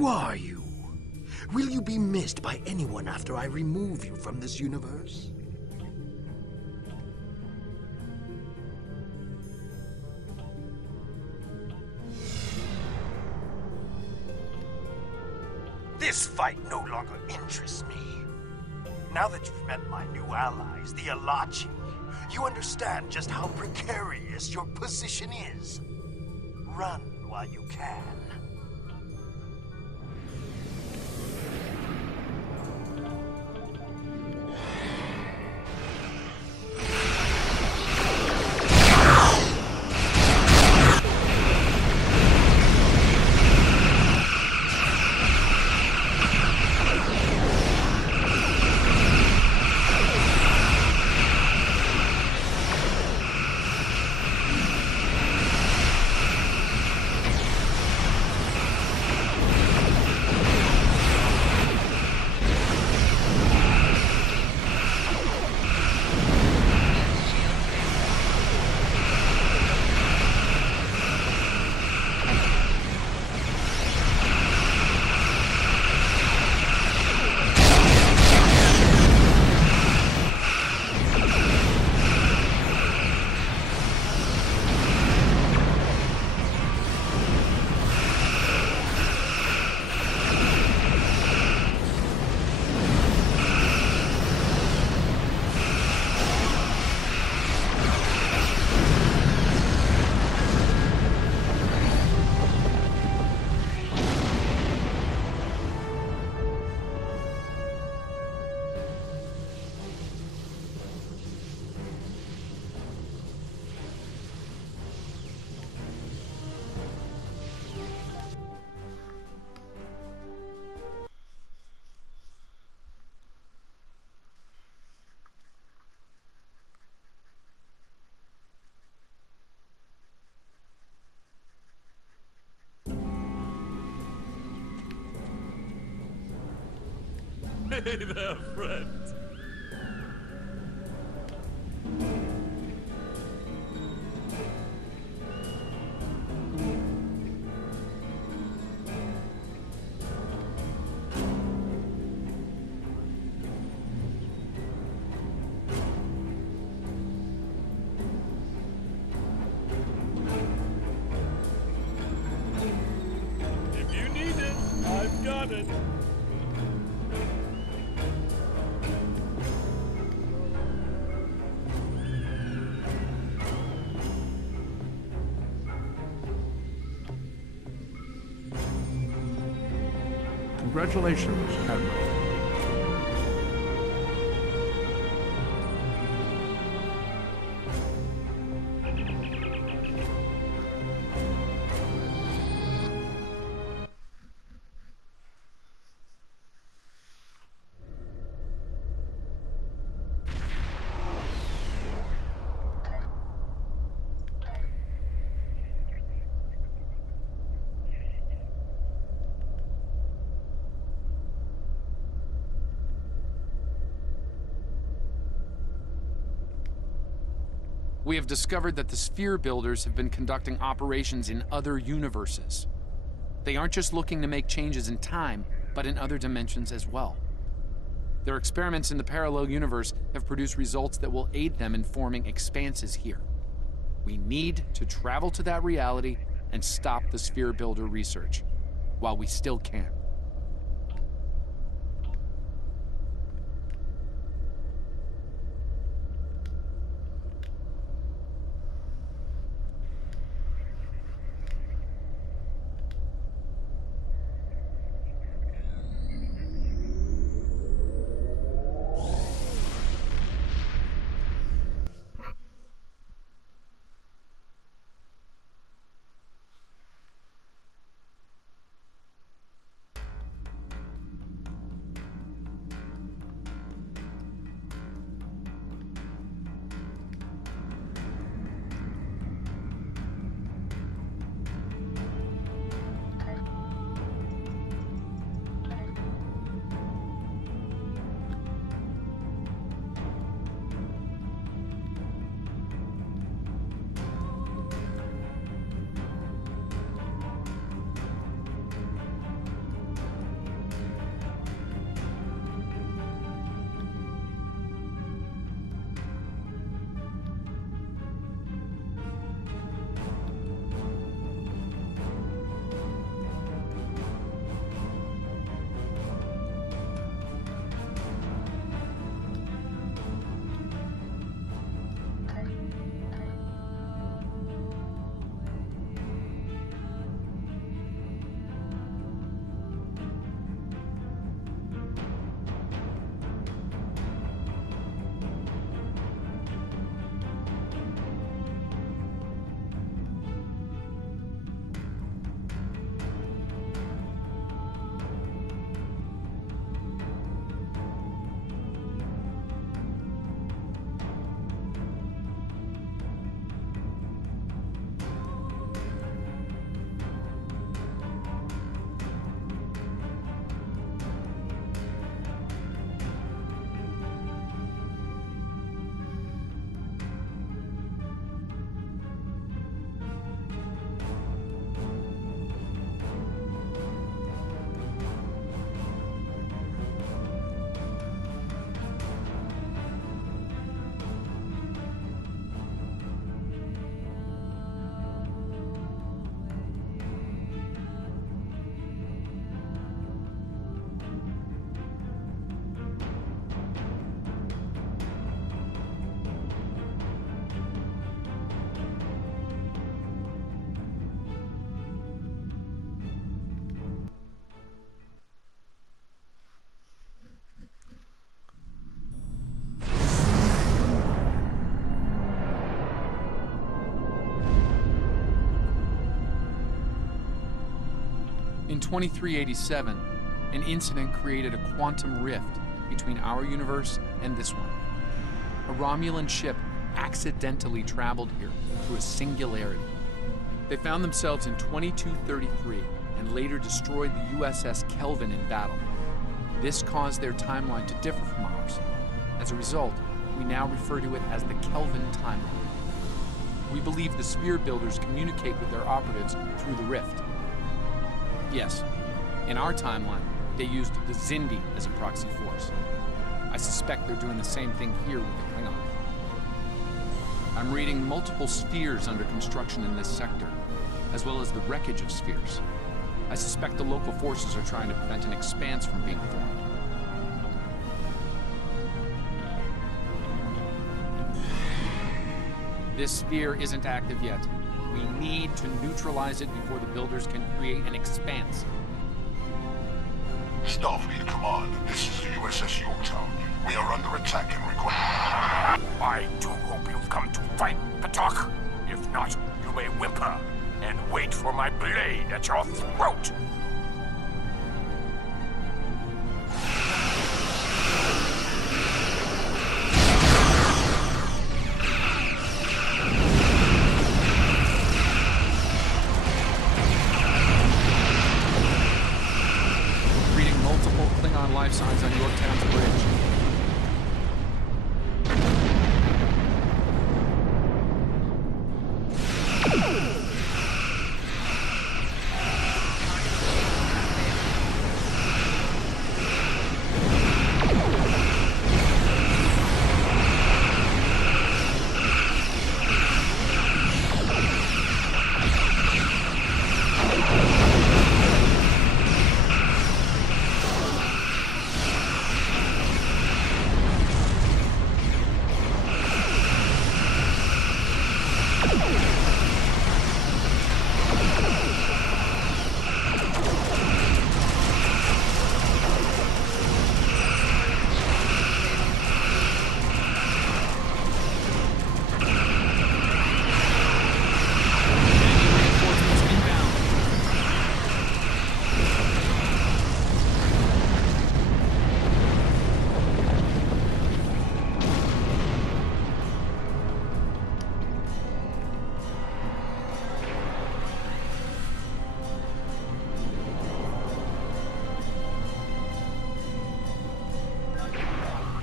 Who are you? Will you be missed by anyone after I remove you from this universe? This fight no longer interests me. Now that you've met my new allies, the Alachi, you understand just how precarious your position is. Run while you can. Hey there, friend. If you need it, I've got it. Congratulations, Admiral. We have discovered that the Sphere Builders have been conducting operations in other universes. They aren't just looking to make changes in time, but in other dimensions as well. Their experiments in the parallel universe have produced results that will aid them in forming expanses here. We need to travel to that reality and stop the Sphere Builder research, while we still can. In 2387, an incident created a quantum rift between our universe and this one. A Romulan ship accidentally traveled here through a singularity. They found themselves in 2233 and later destroyed the USS Kelvin in battle. This caused their timeline to differ from ours. As a result, we now refer to it as the Kelvin timeline. We believe the sphere builders communicate with their operatives through the rift. Yes, in our timeline, they used the Xindi as a proxy force. I suspect they're doing the same thing here with the Klingon. I'm reading multiple spheres under construction in this sector, as well as the wreckage of spheres. I suspect the local forces are trying to prevent an expanse from being formed. This sphere isn't active yet. We need to neutralize it before the builders can create an expanse. Starfleet Command, this is the USS Yorktown. We are under attack and require... I do hope you've come to fight, Patak. If not, you may whimper and wait for my blade at your throat. Reading multiple Klingon life signs on Yorktown's bridge.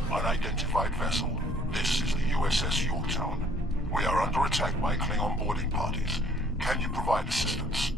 Unidentified vessel. This is the USS Yorktown. We are under attack by Klingon boarding parties. Can you provide assistance?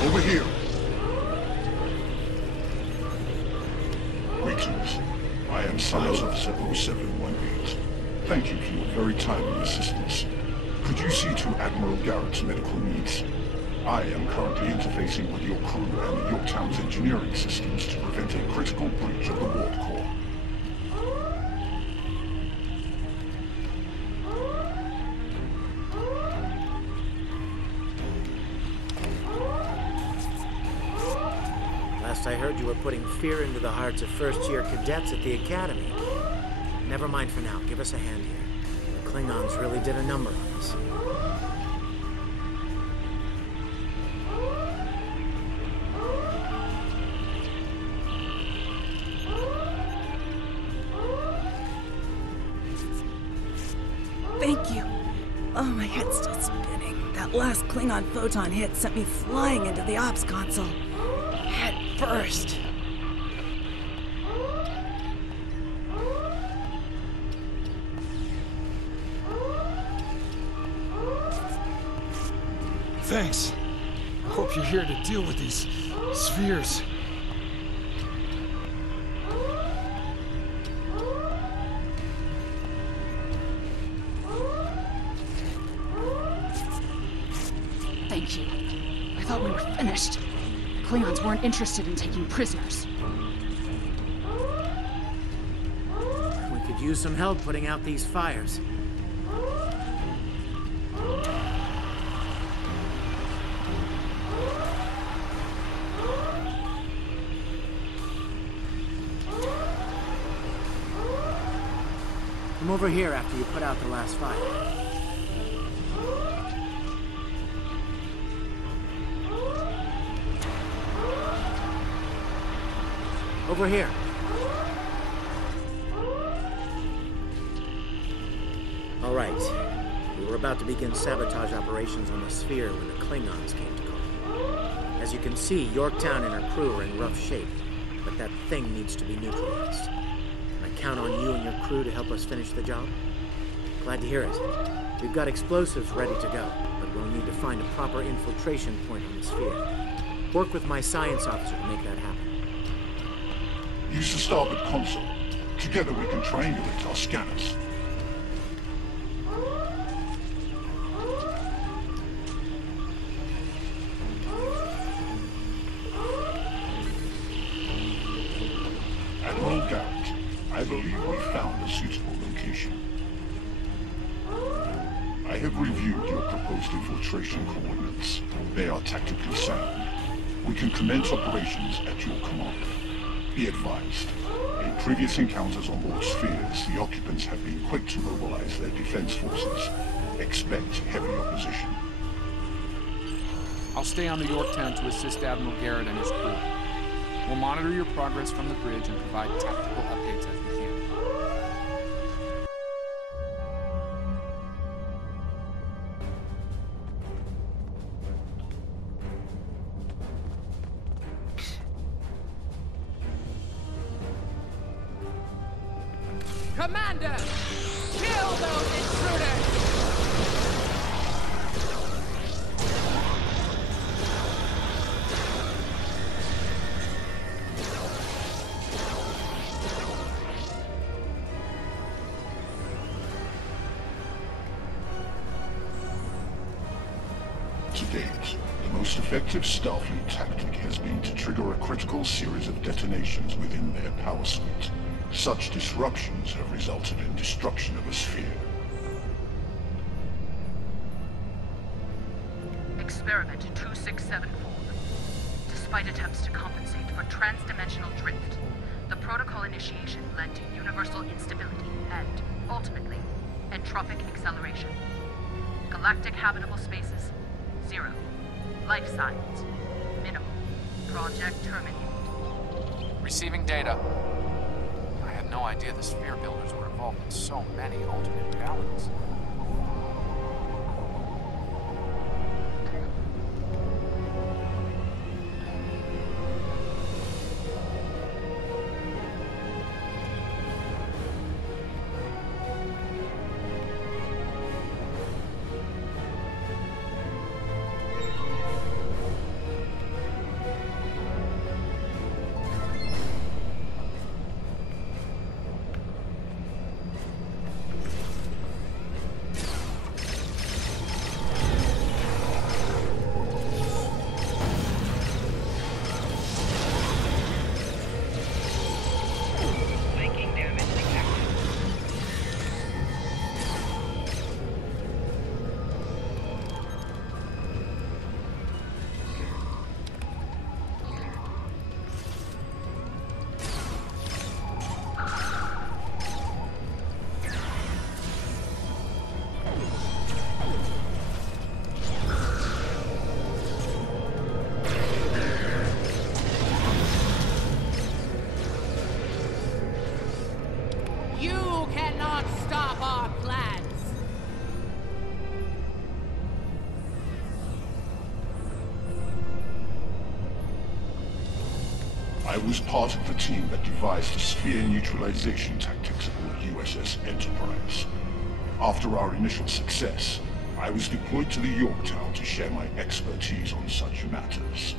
Over here. Greetings. I am Science Officer 0718. Thank you for your very timely assistance. Could you see to Admiral Garrett's medical needs? I am currently interfacing with your crew and the Yorktown's engineering systems to prevent a critical breach of the warp core. Last I heard, you were putting fear into the hearts of first-year cadets at the Academy. Never mind for now. Give us a hand here. The Klingons really did a number on us. Thank you. Oh, my head's still spinning. That last Klingon photon hit sent me flying into the ops console. Head first. Thanks. I hope you're here to deal with these spheres. Thank you. thought we were finished. Klingons weren't interested in taking prisoners. We could use some help putting out these fires. Come over here after you put out the last fire. Over here. All right. We were about to begin sabotage operations on the sphere when the Klingons came to call. As you can see, Yorktown and her crew are in rough shape, but that thing needs to be neutralized. Can I count on you and your crew to help us finish the job? Glad to hear it. We've got explosives ready to go, but we'll need to find a proper infiltration point on the sphere. Work with my science officer to make that happen. Use the starboard console. Together we can triangulate our scanners. Admiral Garrett, I believe we found a suitable location. I have reviewed your proposed infiltration coordinates. They are tactically sound. We can commence operations at your command. Be advised, in previous encounters on board spheres, the occupants have been quick to mobilize their defense forces. Expect heavy opposition. I'll stay on the Yorktown to assist Admiral Garrett and his crew. We'll monitor your progress from the bridge and provide tactical updates as we can. Commander! Kill those intruders! To date, the most effective Starfleet tactic has been to trigger a critical series of detonations within their power suite. Such disruptions have resulted in destruction of a sphere. Experiment 2674. Despite attempts to compensate for transdimensional drift, the protocol initiation led to universal instability and, ultimately, entropic acceleration. Galactic habitable spaces, 0. Life signs, minimal. Project terminated. Receiving data. I had no idea the sphere builders were involved in so many alternate realities. I was part of the team that devised the sphere neutralization tactics aboard USS Enterprise. After our initial success, I was deployed to the Yorktown to share my expertise on such matters.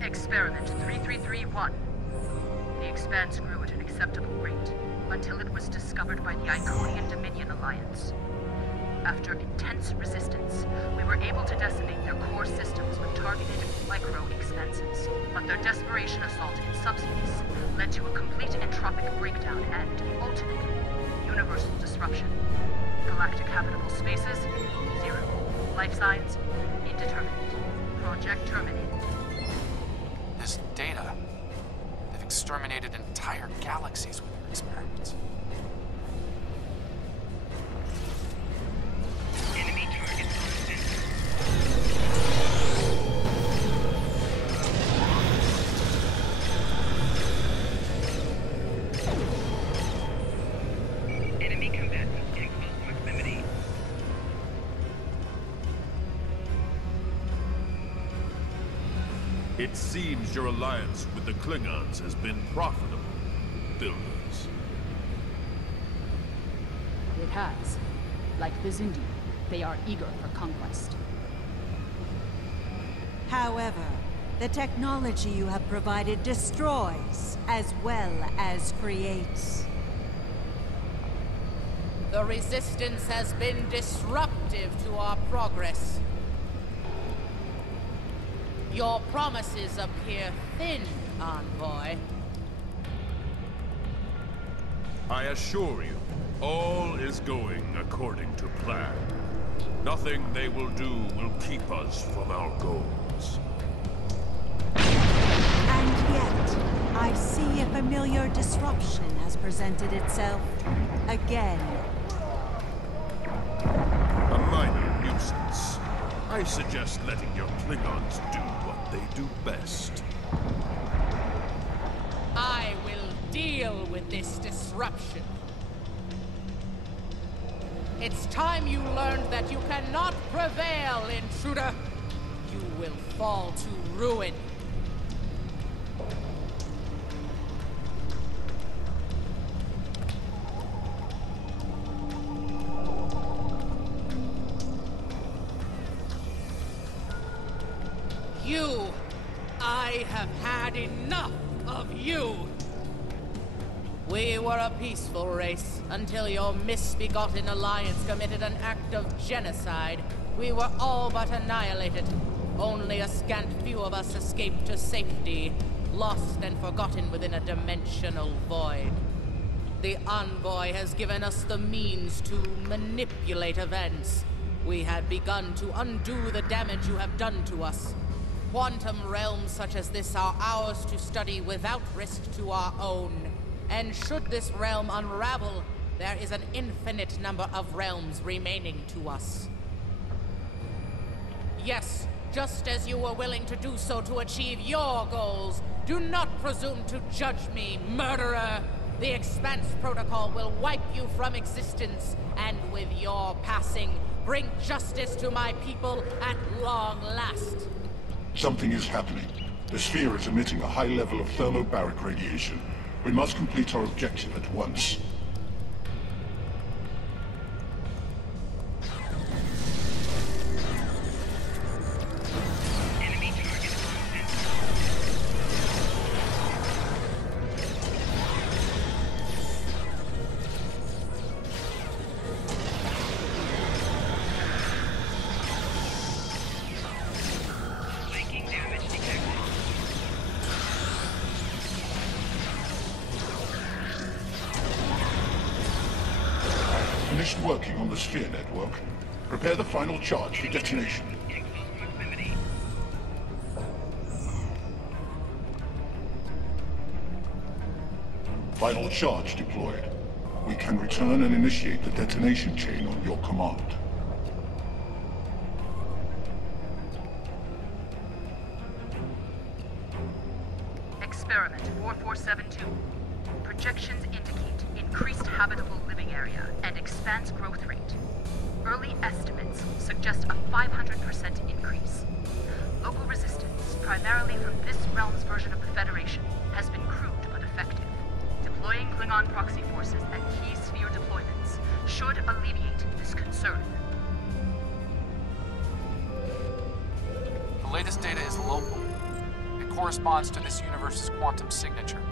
Experiment 3331. The Expanse grew at an acceptable rate, until it was discovered by the Iconian Dominion Alliance. After intense resistance, we were able to decimate their core systems with targeted micro-expanses. But their desperation assault in subspace led to a complete entropic breakdown and, ultimately, universal disruption. Galactic habitable spaces, 0. Life signs, indeterminate. Project terminated. This data, they've exterminated entire galaxies with their experiments. Enemy target enemy combatants in close proximity. It seems your alliance with the Klingons has been profitable, builders. It has. Like the Zindi, they are eager for conquest. However, the technology you have provided destroys as well as creates. The Resistance has been disruptive to our progress. Your promises appear thin, Envoy. I assure you, all is going according to plan. Nothing they will do will keep us from our goals. And yet, I see a familiar disruption has presented itself again. A minor nuisance. I suggest letting your Klingons do what they do best. I will deal with this disruption. It's time you learned that you cannot prevail, intruder. You will fall to ruin. You! I have had enough of you! We were a peaceful race until your misbegotten alliance committed an act of genocide. We were all but annihilated. Only a scant few of us escaped to safety, lost and forgotten within a dimensional void. The Envoy has given us the means to manipulate events. We had begun to undo the damage you have done to us. Quantum realms such as this are ours to study without risk to our own. And should this realm unravel, there is an infinite number of realms remaining to us. Yes, just as you were willing to do so to achieve your goals, do not presume to judge me, murderer! The Expanse Protocol will wipe you from existence, and with your passing, bring justice to my people at long last. Something is happening. The sphere is emitting a high level of thermobaric radiation. We must complete our objective at once. Enemy target Flanking damage detected. Finished working on the sphere network. Prepare the final charge for detonation. In close proximity. Final charge deployed. We can return and initiate the detonation chain on your command. Experiment 4472. Projections indicate increased habitable living area and expanse growth rate. Early estimates suggest a 500% increase. Local resistance, primarily from this realm's version of the Federation, has been crude but effective. Deploying Klingon proxy forces at key sphere deployments should alleviate this concern. The latest data is local. It corresponds to this universe's quantum signature.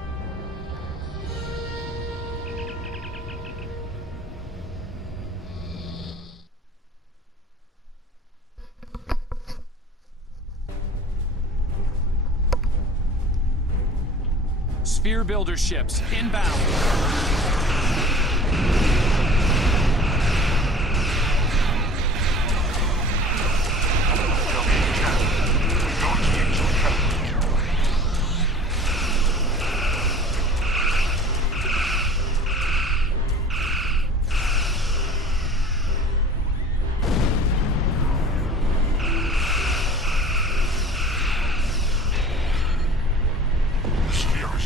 Sphere builder ships, inbound.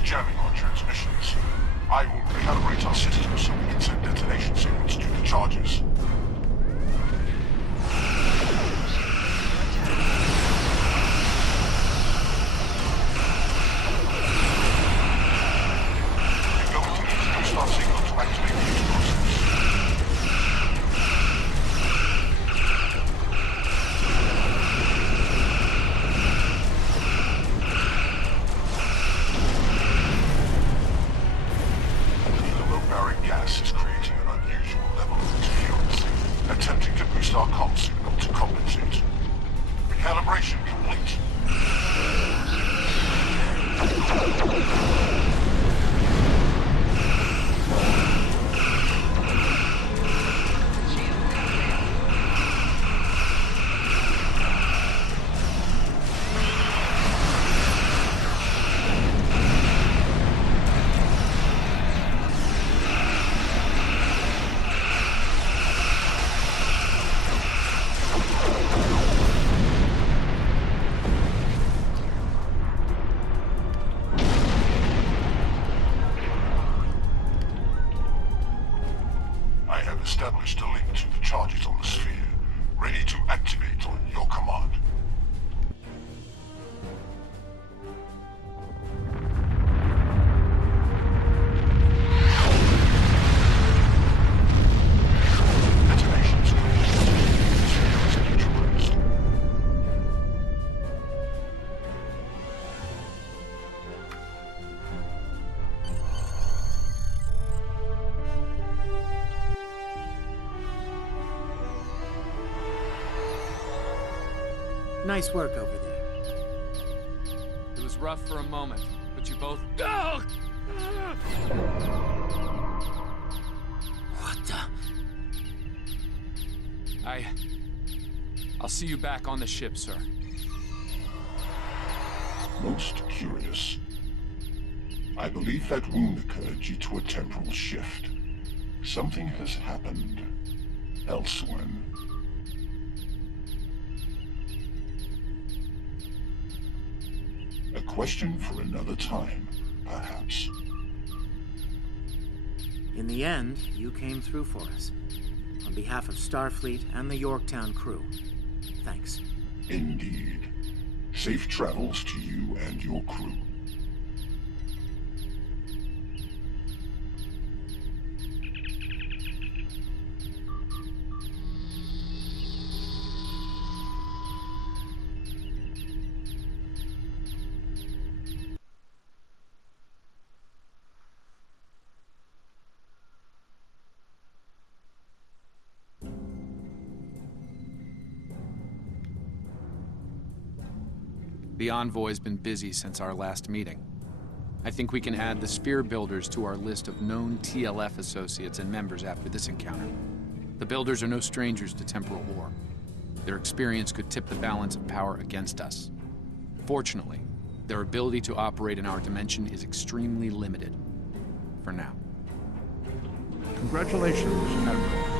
Jamming on transmissions. I will recalibrate our systems so we can send detonation signals to the charges. We're going to need to start signal to activate the fuse process. Gas is creating an unusual level of interference, attempting to boost our comm signal to compensate. Recalibration complete. Established a link to the charges on the sphere, ready to activate on your command. Detonations complete. Sphere is neutralized. Nice work over there. It was rough for a moment, but you both... What the... I'll see you back on the ship, sir. Most curious. I believe that wound occurred due to a temporal shift. Something has happened elsewhere. A question for another time, perhaps. In the end, you came through for us. On behalf of Starfleet and the Yorktown crew, thanks. Indeed. Safe travels to you and your crew. The Envoy's been busy since our last meeting. I think we can add the Sphere Builders to our list of known TLF associates and members after this encounter. The Builders are no strangers to temporal war. Their experience could tip the balance of power against us. Fortunately, their ability to operate in our dimension is extremely limited. For now. Congratulations, Admiral.